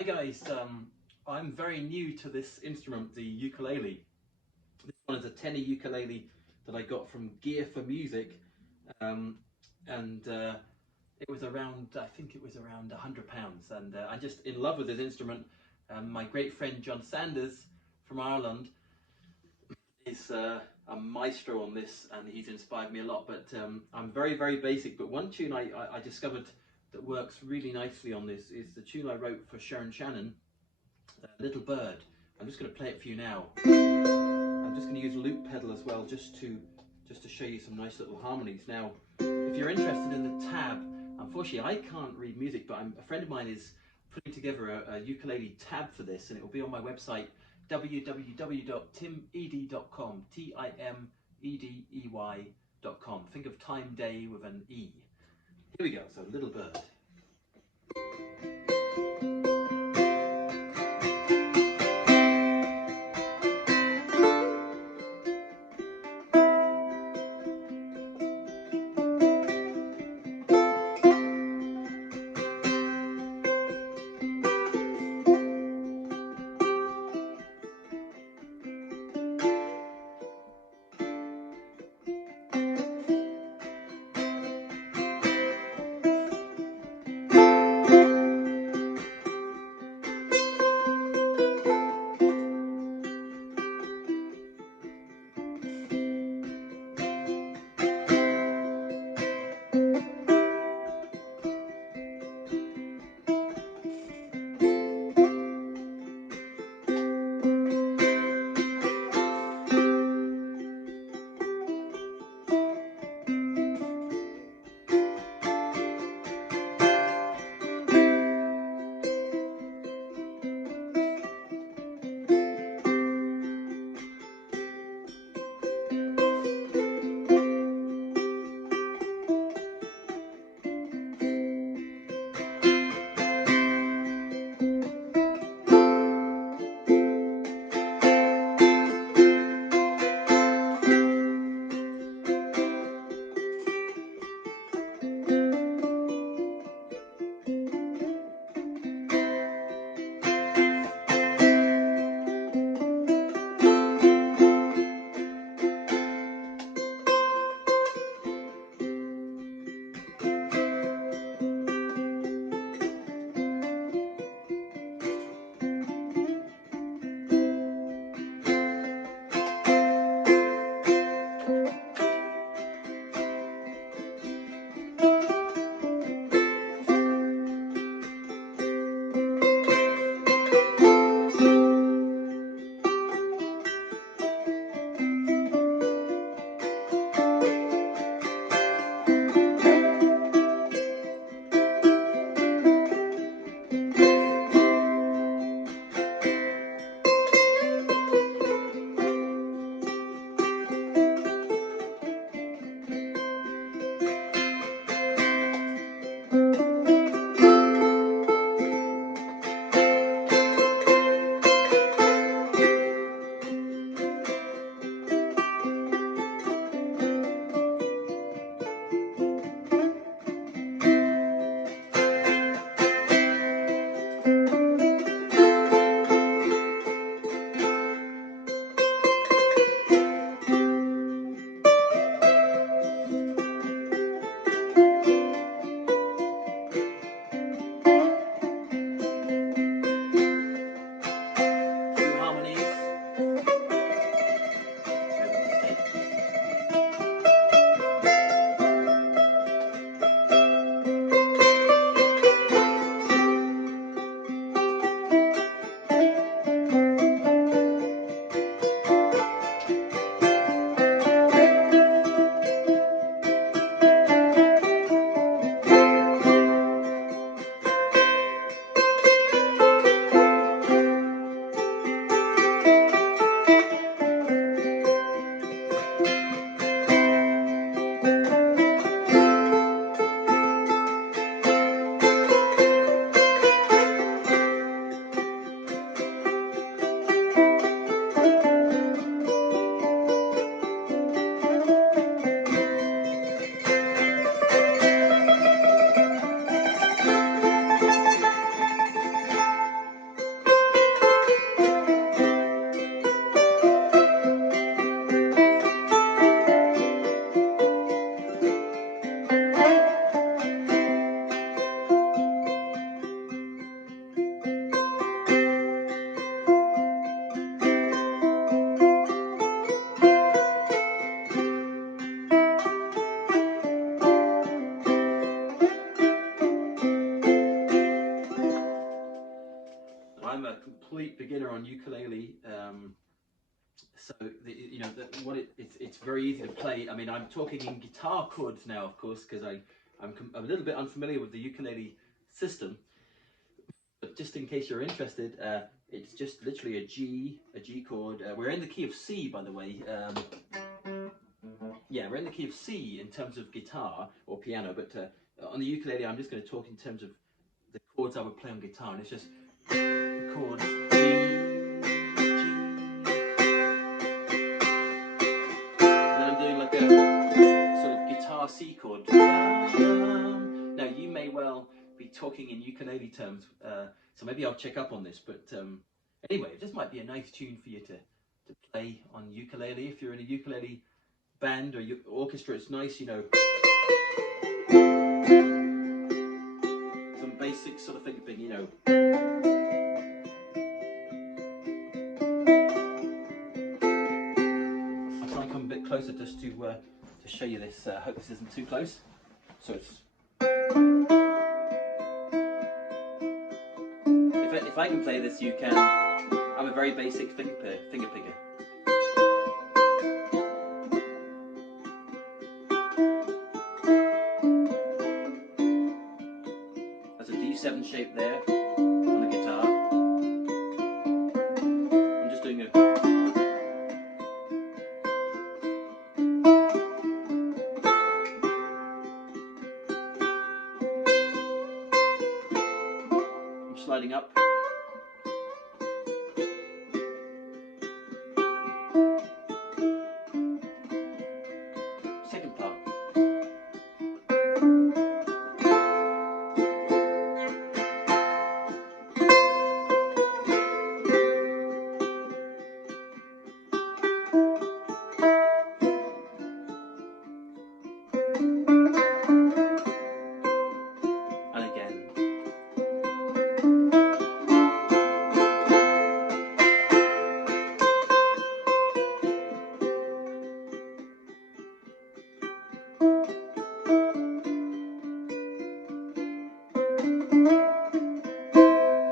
Hi guys, I'm very new to this instrument, the ukulele. This one is a tenor ukulele that I got from Gear for Music, um, and it was around, I think it was around £100, and I'm just in love with this instrument. My great friend John Sanders from Ireland is a maestro on this, and he's inspired me a lot. But I'm very basic. But one tune I discovered that works really nicely on this is the tune I wrote for Sharon Shannon, Little Bird. I'm just going to play it for you now. I'm just going to use a loop pedal as well, just to show you some nice little harmonies. Now, if you're interested in the tab, unfortunately I can't read music, but a friend of mine is putting together a ukulele tab for this, and it will be on my website www.timedey.com, timedey.com. Think of time day with an E. Here we go. So Little Bird. I'm a complete beginner on ukulele. So it's very easy to play. I mean, I'm talking in guitar chords now, of course, because I'm a little bit unfamiliar with the ukulele system. But just in case you're interested, it's just literally a G chord. We're in the key of C, by the way. Yeah, we're in the key of C in terms of guitar or piano, but on the ukulele, I'm just going to talk in terms of the chords I would play on guitar, and it's just the chords G, and then I'm doing like a sort of guitar C chord. Now, you may well be talking in ukulele terms, so maybe I'll check up on this, but anyway, this might be a nice tune for you to play on ukulele. If you're in a ukulele band or orchestra, it's nice, you know, some basic sort of thing, you know. I'll try and come a bit closer just to show you this. I hope this isn't too close. So it's, if I can play this, you can. I'm a very basic finger picker. There's a D7 shape there on the guitar. I'm just doing a sliding up. Second part. And again.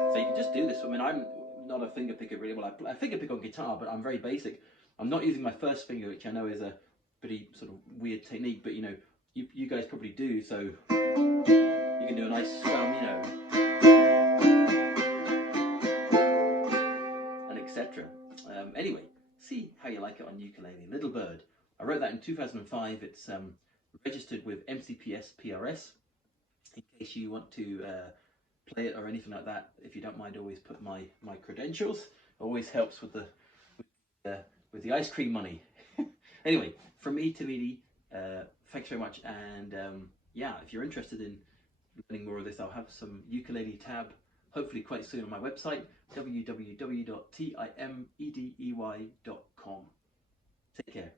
So you can just do this. I mean, I'm not a finger picker really. Well, I finger pick on guitar, but I'm very basic. I'm not using my first finger, which I know is a pretty sort of weird technique, but you know, you guys probably do, so you can do a nice strum, you know, and etc. Anyway, see how you like it on ukulele. Little Bird. I wrote that in 2005. It's registered with MCPS PRS. In case you want to play it or anything like that, if you don't mind, always put my credentials. Always helps with the ice cream money. Anyway, from me to Edey, thanks very much, and yeah, if you're interested in learning more of this, I'll have some ukulele tab hopefully quite soon on my website, www.timedey.com. Take care.